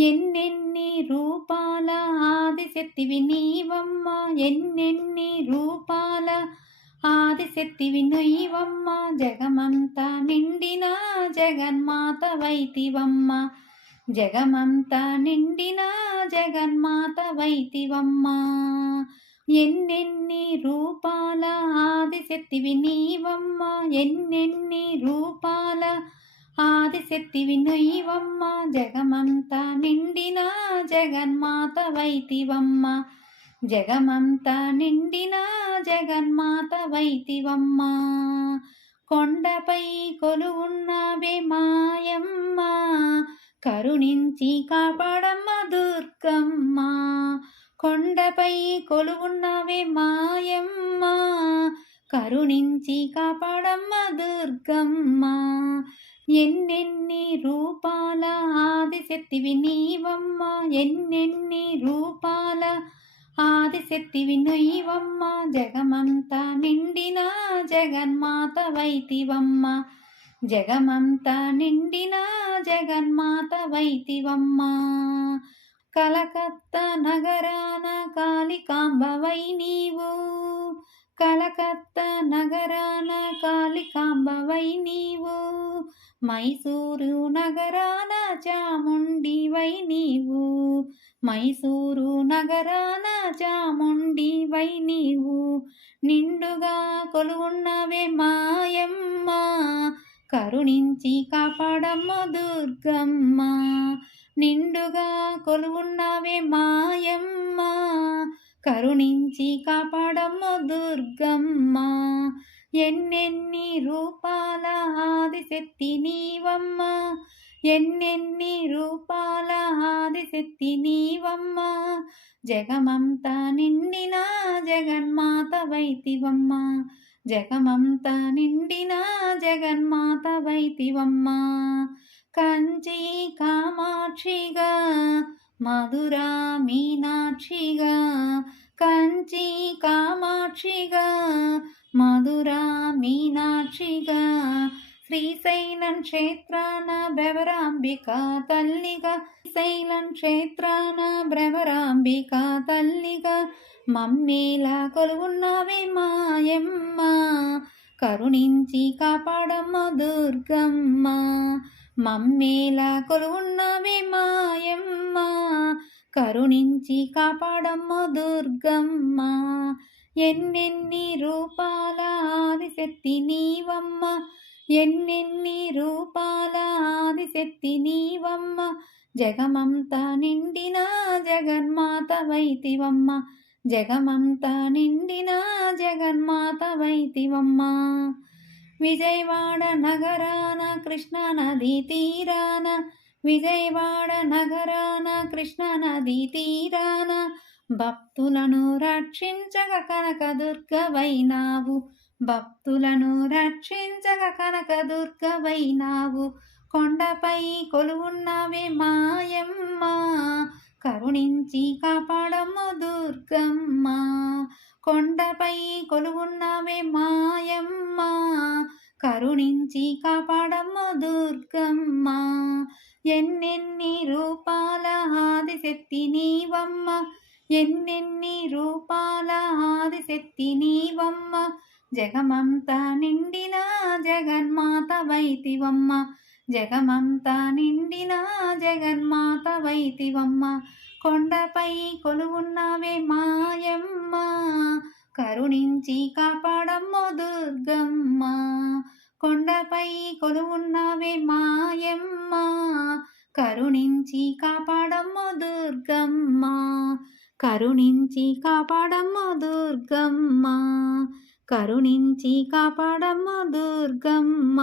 ఎన్నెన్ని రూపాల ఆదిశక్తివి నీవమ్మ ఎన్నెన్ని రూపాల ఆదిశక్తివి నీవమ్మ జగమంతా నిండిన జగన్మాత వైతివమ్మ జగమంతా నిండిన జగన్మాత వైతివమ్మ ఎన్నెన్ని రూపాల ఆదిశక్తివి నీవమ్మ ఎన్నెన్ని రూపాల ఆదిశక్తివి నీవమ్మ జగమంతా నిండిన జగన్మాత వైతివమ్మ జగమంతా నిండిన జగన్మాత వైతివమ్మ కొండపై కొలువున్నవే మాయమ్మ కరుణించి కాపాడమ్మ దుర్గమ్మ. కొండపై కొలువున్నవే మాయమ్మ కరుణించి కాపాడమ్మ దుర్గమ్మ. ఎన్నెన్ని రూపాల ఆదిశక్తివి నీవమ్మ ఎన్నెన్ని రూపాల ఆదిశక్తివి నీవమ్మ జగమంతా నిండిన జగన్మాత వైతివమ్మ జగమంతా నిండిన జగన్మాత వైతివమ్మ కలకత్తా నగరాన కాళికాంబవై నీవు కలకత్తా నగరాన కాళికాంబవై నీవు. మైసూరు నగరాన చాముండివై నీవు. మైసూరు నగరాన చాముండివై నీవు. నిండుగా కొలువున్నవే మాయమ్మ. కరుణించి కాపాడమ్మ దుర్గమ్మ. నిండుగా కొలువున్నవే మాయమ్మ. కరుణించి కాపాడమ్మ దుర్గమ్మ. ఎన్నెన్ని రూపాల ఆదిశక్తి నీవమ్మ? ఎన్నెన్ని రూపాల ఆదిశక్తి నీవమ్మ? జగమంతా నిండిన జగన్మాత వైతివమ్మ. జగమంతా నిండిన జగన్మాత వైతివమ్మ. కంచి కామాక్షిగా మధురా మీనాక్షిగా కంచి కామాక్షిగా మధురా మీనాక్షిగా శ్రీశైలం క్షేత్రాన భ్రమరాంబిక తల్లిగా శ్రీశైలం క్షేత్రాన భ్రమరాంబిక తల్లిగా మమ్మేలా కొలువున్నావే మాయమ్మ కరుణించి కాపాడమ్మ దుర్గమ్మ మమ్మేలా కొలువున్నావే మాయమ్మ కరుణించి కాపాడమ్మ దుర్గమ్మ. ఎన్నెన్ని రూపాల ఆదిశక్తి నీవమ్మ. ఎన్నెన్ని రూపాల ఆదిశక్తి నీవమ్మ. జగమంతా నిండిన జగన్మాత వైతివమ్మ. జగమంతా నిండిన జగన్మాత వైతివమ్మ. విజయవాడ నగరాన కృష్ణా నదీ తీరాన విజయవాడ నగరాన కృష్ణా నదీ తీరాన భక్తులను రక్షించగ కనక దుర్గవైనావు. భక్తులను రక్షించగ కనక దుర్గవైనావు. కొండపై కొలువున్నావే మాయమ్మ కరుణించి కాపాడము దుర్గమ్మ. కొండపై కొలువున్నవే మాయమ్మ కరుణించి కాపాడము దుర్గమ్మ. ఎన్నెన్ని రూపాల ఆదిశక్తి నీవమ్మ? ఎన్నెన్ని రూపాల ఆదిశక్తి నీవమ్మ? జగమంతా నిండిన జగన్మాత వైతివమ్మ. జగమంతా నిండిన జగన్మాత వైతివమ్మ. కొండపై కొలువున్నావే మాయమ్మ. కరుణించి కాపాడమ్మ దుర్గమ్మ. కొండపై కొలువున్నావే మాయమ్మ. కరుణించి కాపాడమ్మ దుర్గమ్మ. కరుణించి కాపాడమ్మ దుర్గమ్మ. కరుణించి కాపాడమ్మ దుర్గమ్మ.